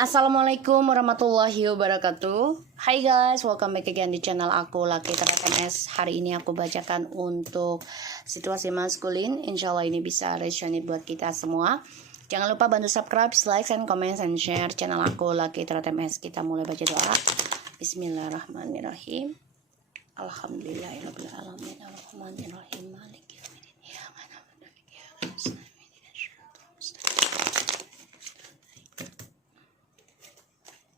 Assalamualaikum warahmatullahi wabarakatuh. Hai guys, welcome back again di channel aku Lucky MS. Hari ini aku bacakan untuk situasi maskulin. Insya Allah ini bisa resonate buat kita semua. Jangan lupa bantu subscribe, like, and comment, and share channel aku Lucky MS. Kita mulai baca doa. Bismillahirrahmanirrahim. Alhamdulillahirabbil alamin. Arrahmanirrahim. Maliki yaumiddin. Iyyaka na'budu wa iyyaka nasta'in.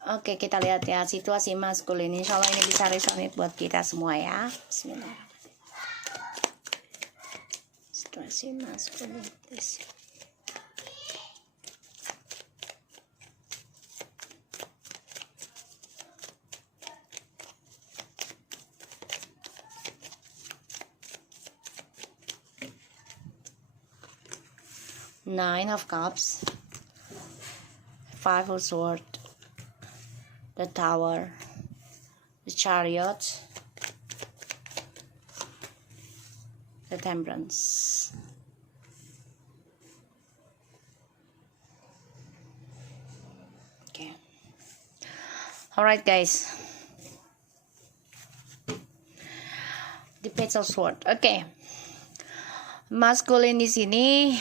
Oke, kita lihat ya situasi maskulin. Insya Allah ini bisa resonate buat kita semua ya. Bismillahirrahmanirrahim. Situasi maskulin. Nine of Cups, Five of Swords, the Tower, the Chariot, the Temperance. Okay. Alright guys. The Page of Swords. Okay. Maskulin di sini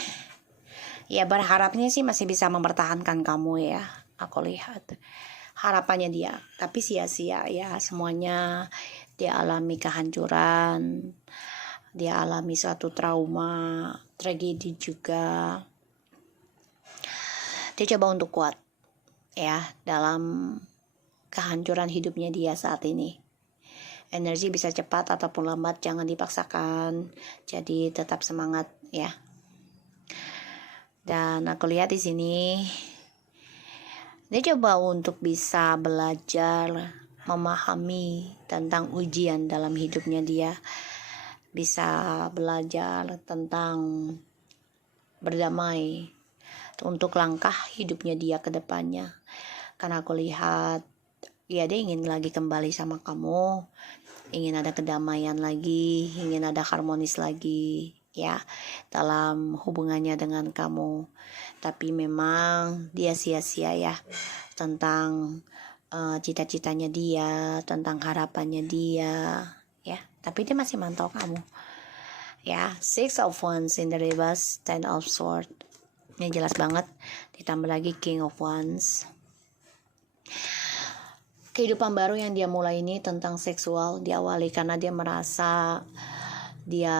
ya berharapnya sih masih bisa mempertahankan kamu ya. Aku lihat harapannya dia, tapi sia-sia ya. Semuanya dia alami kehancuran, dia alami suatu trauma, tragedi juga. Dia coba untuk kuat ya dalam kehancuran hidupnya dia saat ini. Energi bisa cepat ataupun lambat, jangan dipaksakan. Jadi tetap semangat ya. Dan aku lihat di sini dia coba untuk bisa belajar memahami tentang ujian dalam hidupnya dia. Bisa belajar tentang berdamai untuk langkah hidupnya dia ke depannya. Karena aku lihat ya dia ingin lagi kembali sama kamu. Ingin ada kedamaian lagi, ingin ada harmonis lagi ya dalam hubungannya dengan kamu. Tapi memang dia sia-sia ya tentang cita-citanya dia, tentang harapannya dia ya. Tapi dia masih mantau kamu ya. Six of Wands in the reverse, Ten of Swords. Ini jelas banget. Ditambah lagi King of Wands. Kehidupan baru yang dia mulai ini tentang seksual diawali karena dia merasa dia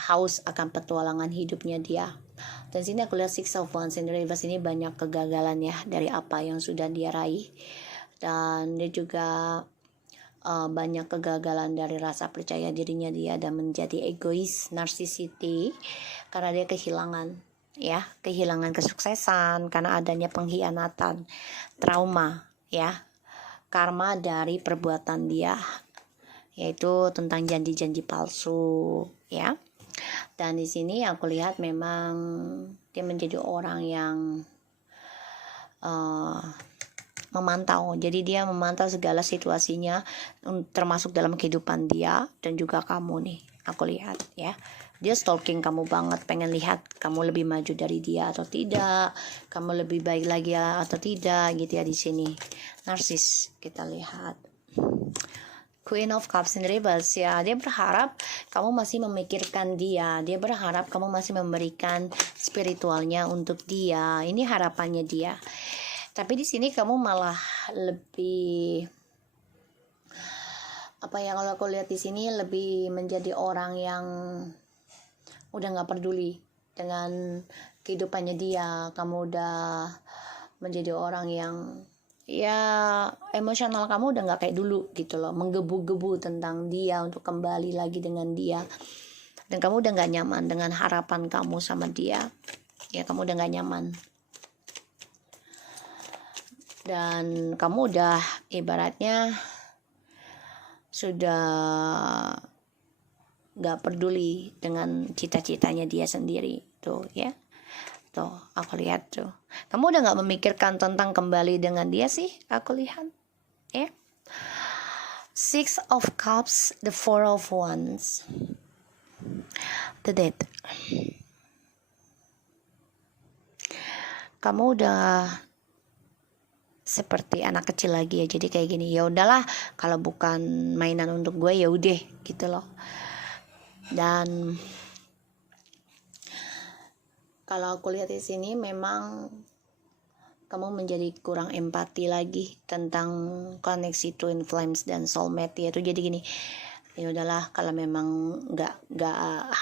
haus akan petualangan hidupnya dia. Dan sini aku lihat Six of Wands in the reverse ini banyak kegagalan ya dari apa yang sudah dia raih. Dan dia juga banyak kegagalan dari rasa percaya dirinya dia dan menjadi egois, narcissistic karena dia kehilangan ya, kehilangan kesuksesan karena adanya pengkhianatan, trauma ya, karma dari perbuatan dia, yaitu tentang janji-janji palsu ya. Dan di sini aku lihat memang dia menjadi orang yang memantau. Jadi dia memantau segala situasinya, termasuk dalam kehidupan dia dan juga kamu nih. Aku lihat ya. Dia stalking kamu banget, pengen lihat kamu lebih maju dari dia atau tidak, kamu lebih baik lagi atau tidak gitu ya di sini. Narsis kita lihat. Queen of Cups in reverse ya, dia berharap kamu masih memikirkan dia, dia berharap kamu masih memberikan spiritualnya untuk dia. Ini harapannya dia. Tapi di sini kamu malah lebih apa ya, kalau aku lihat di sini lebih menjadi orang yang udah nggak peduli dengan kehidupannya dia. Kamu udah menjadi orang yang ya emosional kamu udah nggak kayak dulu gitu loh, menggebu-gebu tentang dia untuk kembali lagi dengan dia. Dan kamu udah nggak nyaman dengan harapan kamu sama dia ya, kamu udah nggak nyaman. Dan kamu udah ibaratnya sudah nggak peduli dengan cita-citanya dia sendiri tuh ya. Tuh, aku lihat tuh. Kamu udah gak memikirkan tentang kembali dengan dia sih, aku lihat. Ya. Six of Cups, the Four of Wands, the Death. Kamu udah seperti anak kecil lagi ya. Jadi kayak gini, ya udahlah, kalau bukan mainan untuk gue ya udah gitu loh. Dan kalau aku lihat di sini memang kamu menjadi kurang empati lagi tentang koneksi twin flames dan soulmate ya. Itu jadi gini, ya udahlah, kalau memang nggak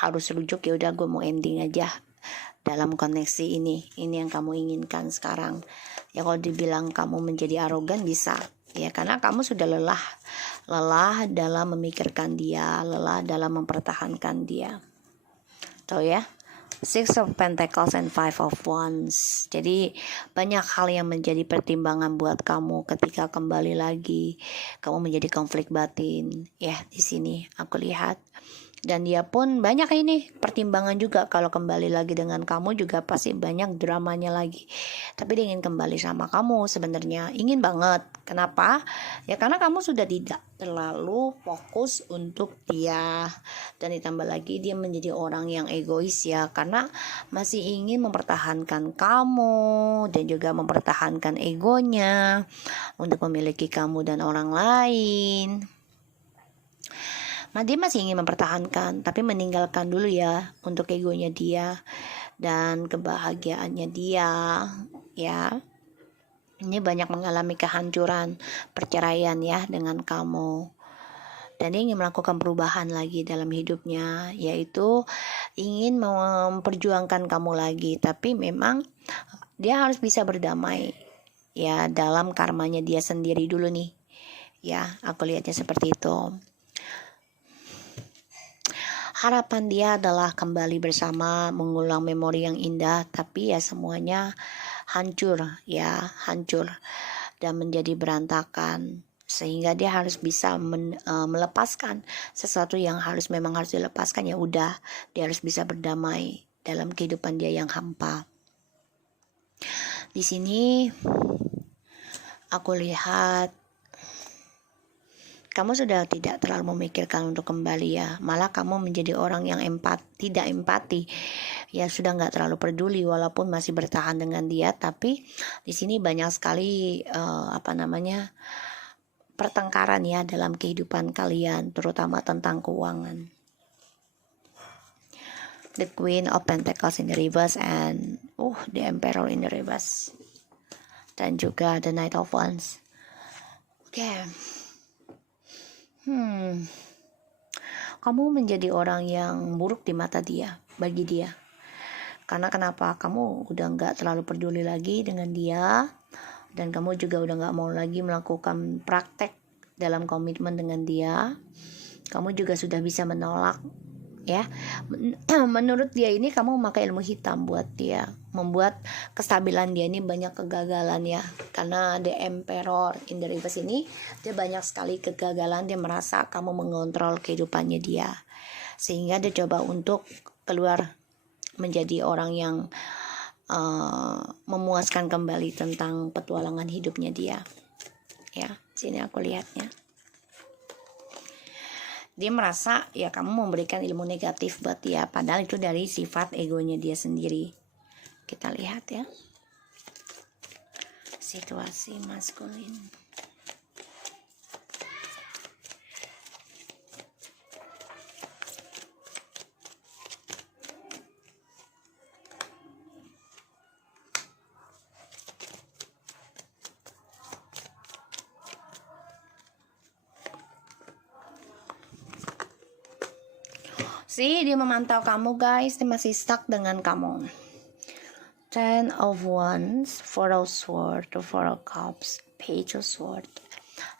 harus rujuk, ya udah gue mau ending aja dalam koneksi ini yang kamu inginkan sekarang. Ya kalau dibilang kamu menjadi arogan bisa ya, karena kamu sudah lelah dalam memikirkan dia, lelah dalam mempertahankan dia. Tahu ya, Six of Pentacles and Five of Wands. Jadi banyak hal yang menjadi pertimbangan buat kamu ketika kembali lagi kamu menjadi konflik batin ya di sini aku lihat. Dan dia pun banyak ini pertimbangan juga, kalau kembali lagi dengan kamu juga pasti banyak dramanya lagi. Tapi dia ingin kembali sama kamu sebenarnya, ingin banget. Kenapa? Ya karena kamu sudah tidak terlalu fokus untuk dia. Dan ditambah lagi dia menjadi orang yang egois ya, karena masih ingin mempertahankan kamu dan juga mempertahankan egonya untuk memiliki kamu dan orang lain. Nah, dia masih ingin mempertahankan, tapi meninggalkan dulu ya untuk egonya dia dan kebahagiaannya dia ya. Ini banyak mengalami kehancuran, perceraian ya dengan kamu. Dan dia ingin melakukan perubahan lagi dalam hidupnya, yaitu ingin memperjuangkan kamu lagi. Tapi memang dia harus bisa berdamai ya dalam karmanya dia sendiri dulu nih. Ya, aku lihatnya seperti itu. Harapan dia adalah kembali bersama, mengulang memori yang indah, tapi ya semuanya hancur dan menjadi berantakan, sehingga dia harus bisa melepaskan sesuatu yang memang harus dilepaskan. Ya udah, dia harus bisa berdamai dalam kehidupan dia yang hampa. Di sini aku lihat kamu sudah tidak terlalu memikirkan untuk kembali ya, malah kamu menjadi orang yang tidak empati ya, sudah nggak terlalu peduli walaupun masih bertahan dengan dia. Tapi di sini banyak sekali pertengkaran ya dalam kehidupan kalian, terutama tentang keuangan. The Queen of Pentacles in the reverse and the Emperor in the reverse, dan juga the Knight of Wands. Oke. Kamu menjadi orang yang buruk di mata dia, bagi dia. Karena kenapa? Kamu udah gak terlalu peduli lagi dengan dia, dan kamu juga udah gak mau lagi melakukan praktek dalam komitmen dengan dia. Kamu juga sudah bisa menolak ya. Menurut dia ini kamu memakai ilmu hitam buat dia, membuat kestabilan dia ini banyak kegagalan ya. Karena the Emperor in the reverse ini, dia banyak sekali kegagalan. Dia merasa kamu mengontrol kehidupannya dia, sehingga dia coba untuk keluar menjadi orang yang memuaskan kembali tentang petualangan hidupnya dia ya. Sini aku lihatnya, dia merasa ya kamu memberikan ilmu negatif buat dia, padahal itu dari sifat egonya dia sendiri. Kita lihat ya situasi maskulin. Dia memantau kamu guys, dia masih stuck dengan kamu. Ten of Wands, Four of Swords, Four of Cups, Page of Swords.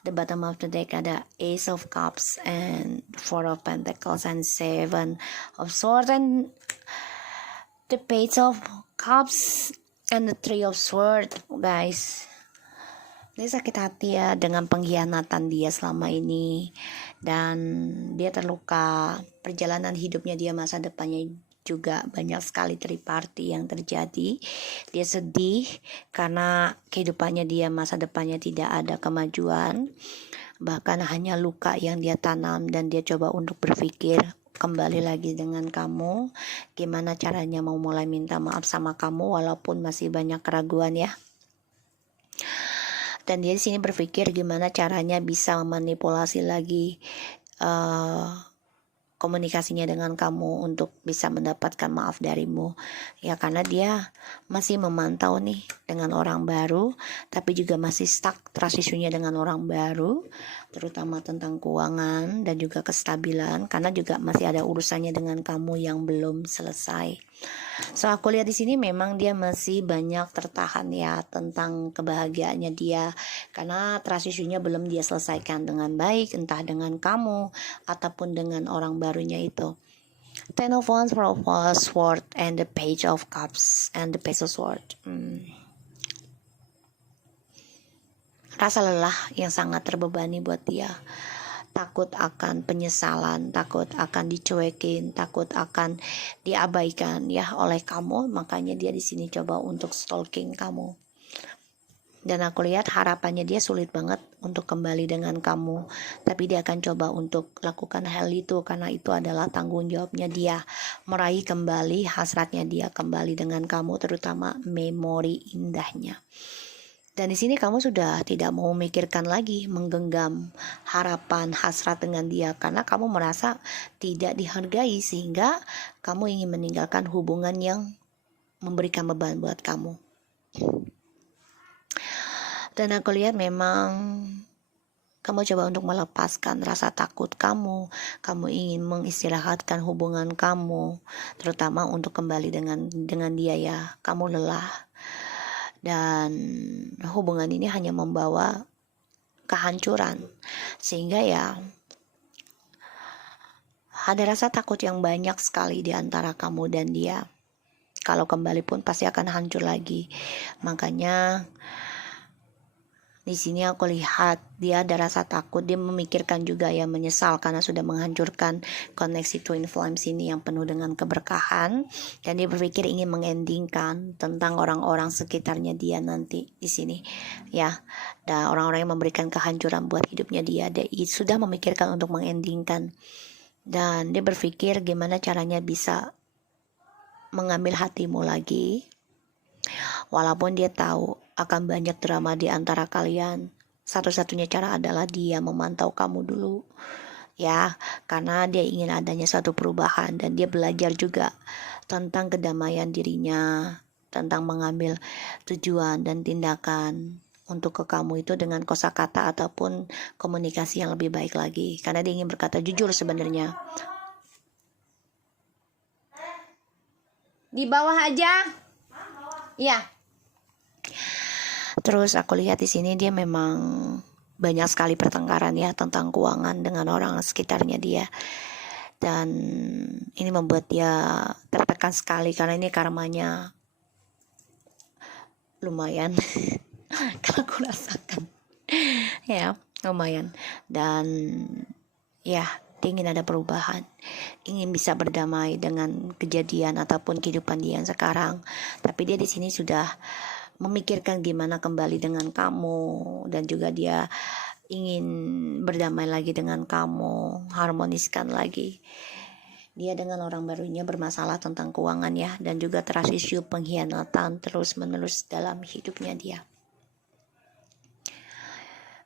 The bottom of the deck ada Ace of Cups and Four of Pentacles and Seven of Swords and the Page of Cups and the Three of Swords guys. Dia sakit hati ya dengan pengkhianatan dia selama ini, dan dia terluka. Perjalanan hidupnya dia, masa depannya juga banyak sekali triparty yang terjadi. Dia sedih karena kehidupannya dia, masa depannya tidak ada kemajuan, bahkan hanya luka yang dia tanam. Dan dia coba untuk berpikir kembali lagi dengan kamu, gimana caranya mau mulai minta maaf sama kamu walaupun masih banyak keraguan ya. Dan dia di sini berpikir gimana caranya bisa memanipulasi lagi komunikasinya dengan kamu untuk bisa mendapatkan maaf darimu. Ya karena dia masih memantau nih dengan orang baru, tapi juga masih stuck trust issue-nya dengan orang baru, terutama tentang keuangan dan juga kestabilan, karena juga masih ada urusannya dengan kamu yang belum selesai. So aku lihat di sini memang dia masih banyak tertahan ya tentang kebahagiaannya dia, karena trust issue-nya belum dia selesaikan dengan baik, entah dengan kamu ataupun dengan orang barunya itu. Ten of Wands, Four of Swords, and the Page of Cups and the Page of Swords. Rasa lelah yang sangat terbebani buat dia. Takut akan penyesalan, takut akan dicuekin, takut akan diabaikan ya oleh kamu. Makanya dia di sini coba untuk stalking kamu. Dan aku lihat harapannya dia sulit banget untuk kembali dengan kamu. Tapi dia akan coba untuk lakukan hal itu, karena itu adalah tanggung jawabnya dia. Meraih kembali hasratnya dia kembali dengan kamu, terutama memori indahnya. Dan di sini kamu sudah tidak mau memikirkan lagi menggenggam harapan hasrat dengan dia, karena kamu merasa tidak dihargai sehingga kamu ingin meninggalkan hubungan yang memberikan beban buat kamu. Dan aku lihat memang kamu coba untuk melepaskan rasa takut kamu ingin mengistirahatkan hubungan kamu, terutama untuk kembali dengan dia ya. Kamu lelah. Dan hubungan ini hanya membawa kehancuran, sehingga ya ada rasa takut yang banyak sekali di antara kamu dan dia. Kalau kembali pun pasti akan hancur lagi. Makanya di sini aku lihat dia ada rasa takut, dia memikirkan juga ya, menyesal karena sudah menghancurkan koneksi Twin Flames ini yang penuh dengan keberkahan, dan dia berpikir ingin mengendingkan tentang orang-orang sekitarnya dia nanti di sini ya. Dan orang-orang yang memberikan kehancuran buat hidupnya dia sudah memikirkan untuk mengendingkan, dan dia berpikir gimana caranya bisa mengambil hatimu lagi. Walaupun dia tahu akan banyak drama di antara kalian, satu-satunya cara adalah dia memantau kamu dulu ya, karena dia ingin adanya satu perubahan, dan dia belajar juga tentang kedamaian dirinya, tentang mengambil tujuan dan tindakan untuk ke kamu itu dengan kosakata ataupun komunikasi yang lebih baik lagi, karena dia ingin berkata jujur sebenarnya. Di bawah aja. Iya. Terus aku lihat di sini dia memang banyak sekali pertengkaran ya tentang keuangan dengan orang sekitarnya dia. Dan ini membuat dia tertekan sekali, karena ini karmanya lumayan. Kalau aku rasakan ya lumayan. Dan ya dia ingin ada perubahan, ingin bisa berdamai dengan kejadian ataupun kehidupan dia yang sekarang. Tapi dia di sini sudah memikirkan gimana kembali dengan kamu, dan juga dia ingin berdamai lagi dengan kamu, harmoniskan lagi. Dia dengan orang barunya bermasalah tentang keuangan ya, dan juga trust issue, pengkhianatan terus menerus dalam hidupnya dia.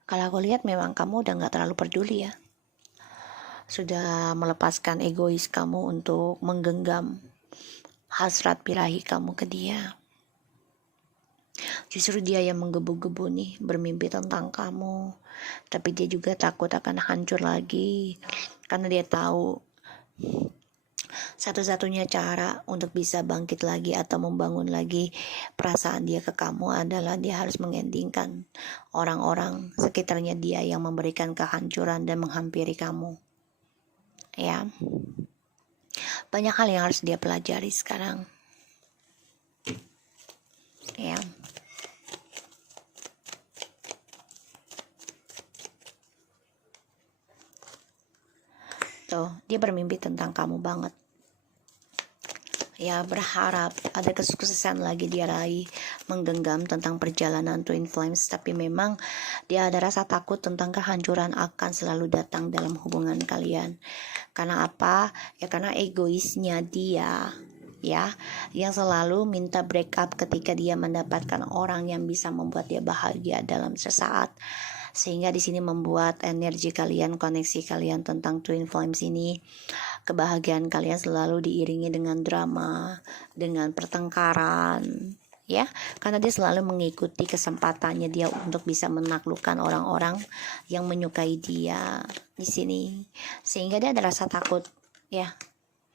Kalau aku lihat memang kamu udah gak terlalu peduli ya, sudah melepaskan egois kamu untuk menggenggam hasrat birahi kamu ke dia. Justru dia yang menggebu-gebu nih, bermimpi tentang kamu, tapi dia juga takut akan hancur lagi, karena dia tahu satu-satunya cara untuk bisa bangkit lagi atau membangun lagi perasaan dia ke kamu adalah dia harus mengendingkan orang-orang sekitarnya dia yang memberikan kehancuran dan menghampiri kamu ya. Banyak hal yang harus dia pelajari sekarang ya. Tuh, dia bermimpi tentang kamu banget ya, berharap ada kesuksesan lagi dia raih, menggenggam tentang perjalanan Twin Flames. Tapi memang dia ada rasa takut tentang kehancuran akan selalu datang dalam hubungan kalian. Karena apa? Ya karena egoisnya dia ya, yang selalu minta break up ketika dia mendapatkan orang yang bisa membuat dia bahagia dalam sesaat. Sehingga di sini membuat energi kalian, koneksi kalian tentang twin flames ini, kebahagiaan kalian selalu diiringi dengan drama, dengan pertengkaran, ya, karena dia selalu mengikuti kesempatannya dia untuk bisa menaklukkan orang-orang yang menyukai dia di sini, sehingga dia ada rasa takut, ya,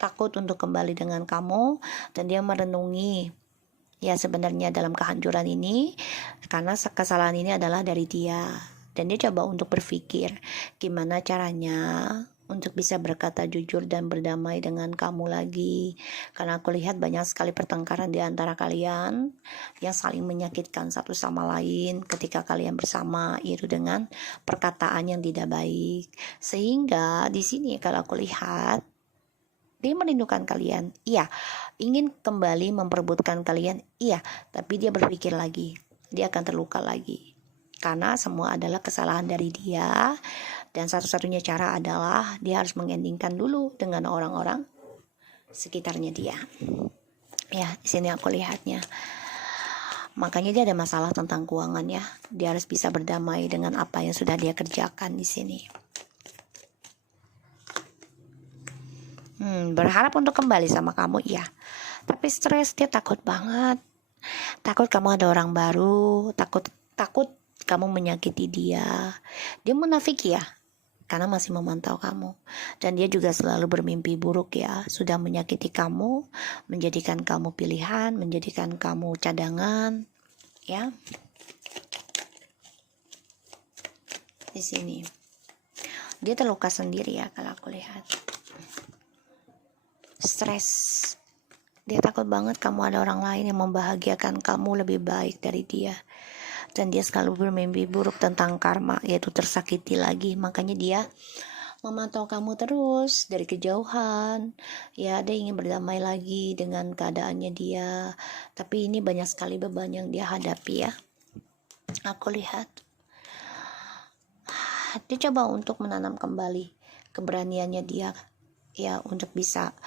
takut untuk kembali dengan kamu, dan dia merenungi, ya, sebenarnya dalam kehancuran ini karena kesalahan ini adalah dari dia, dan dia coba untuk berpikir gimana caranya untuk bisa berkata jujur dan berdamai dengan kamu lagi, karena aku lihat banyak sekali pertengkaran di antara kalian yang saling menyakitkan satu sama lain ketika kalian bersama, itu dengan perkataan yang tidak baik. Sehingga di sini kalau aku lihat dia merindukan kalian, iya, ingin kembali memperebutkan kalian, iya, tapi dia berpikir lagi, dia akan terluka lagi, karena semua adalah kesalahan dari dia, dan satu-satunya cara adalah dia harus mengendingkan dulu dengan orang-orang sekitarnya dia. Ya, di sini aku lihatnya. Makanya dia ada masalah tentang keuangan, ya. Dia harus bisa berdamai dengan apa yang sudah dia kerjakan di sini. Berharap untuk kembali sama kamu, iya. Tapi stres, dia takut banget. Takut kamu ada orang baru, takut kamu menyakiti dia. Dia munafik, ya, karena masih memantau kamu. Dan dia juga selalu bermimpi buruk, ya. Sudah menyakiti kamu, menjadikan kamu pilihan, menjadikan kamu cadangan, ya. Di sini dia terluka sendiri, ya, kalau aku lihat. Stres, dia takut banget kamu ada orang lain yang membahagiakan kamu lebih baik dari dia, dan dia selalu bermimpi buruk tentang karma, yaitu tersakiti lagi. Makanya dia memantau kamu terus dari kejauhan, ya. Dia ingin berdamai lagi dengan keadaannya dia, tapi ini banyak sekali beban yang dia hadapi, ya. Aku lihat dia coba untuk menanam kembali keberaniannya dia, ya, untuk bisa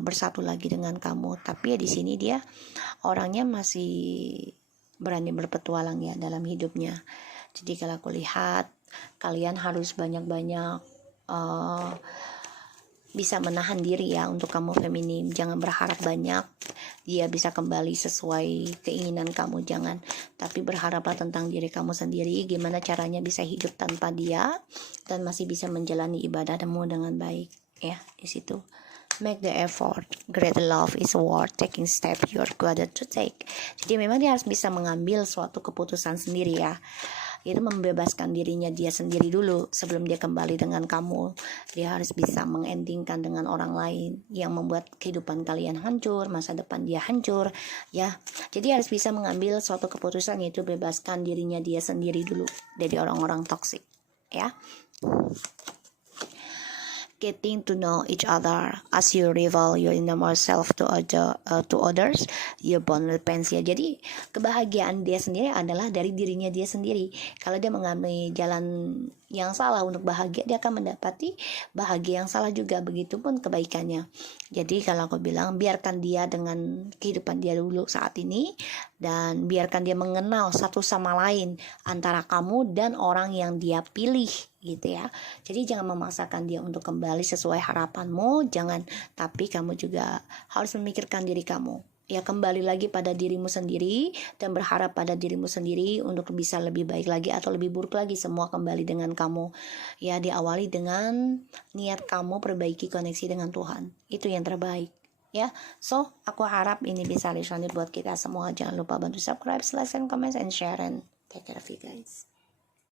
bersatu lagi dengan kamu. Tapi ya di sini dia orangnya masih berani berpetualang, ya, dalam hidupnya. Jadi kalau aku lihat kalian harus banyak-banyak bisa menahan diri, ya, untuk kamu feminim. Jangan berharap banyak dia bisa kembali sesuai keinginan kamu, jangan. Tapi berharaplah tentang diri kamu sendiri, gimana caranya bisa hidup tanpa dia dan masih bisa menjalani ibadahmu dengan baik, ya. Di situ make the effort. Great love is worth taking step you're good to take. Jadi memang dia harus bisa mengambil suatu keputusan sendiri, ya. Itu membebaskan dirinya dia sendiri dulu sebelum dia kembali dengan kamu. Dia harus bisa mengendingkan dengan orang lain yang membuat kehidupan kalian hancur, masa depan dia hancur, ya. Jadi harus bisa mengambil suatu keputusan, yaitu bebaskan dirinya dia sendiri dulu dari orang-orang toksik, ya. Getting to know each other as you reveal your inner self to others, you bond with pains, ya. Jadi kebahagiaan dia sendiri adalah dari dirinya dia sendiri. Kalau dia mengambil jalan yang salah untuk bahagia, dia akan mendapati bahagia yang salah juga, begitupun kebaikannya. Jadi kalau aku bilang, biarkan dia dengan kehidupan dia dulu saat ini, dan biarkan dia mengenal satu sama lain antara kamu dan orang yang dia pilih, gitu, ya. Jadi jangan memaksakan dia untuk kembali sesuai harapanmu, jangan. Tapi kamu juga harus memikirkan diri kamu, ya. Kembali lagi pada dirimu sendiri dan berharap pada dirimu sendiri untuk bisa lebih baik lagi atau lebih buruk lagi, semua kembali dengan kamu, ya. Diawali dengan niat kamu perbaiki koneksi dengan Tuhan, itu yang terbaik, ya. So aku harap ini bisa resonate buat kita semua. Jangan lupa bantu subscribe, like, comment, and share, and take care of you guys.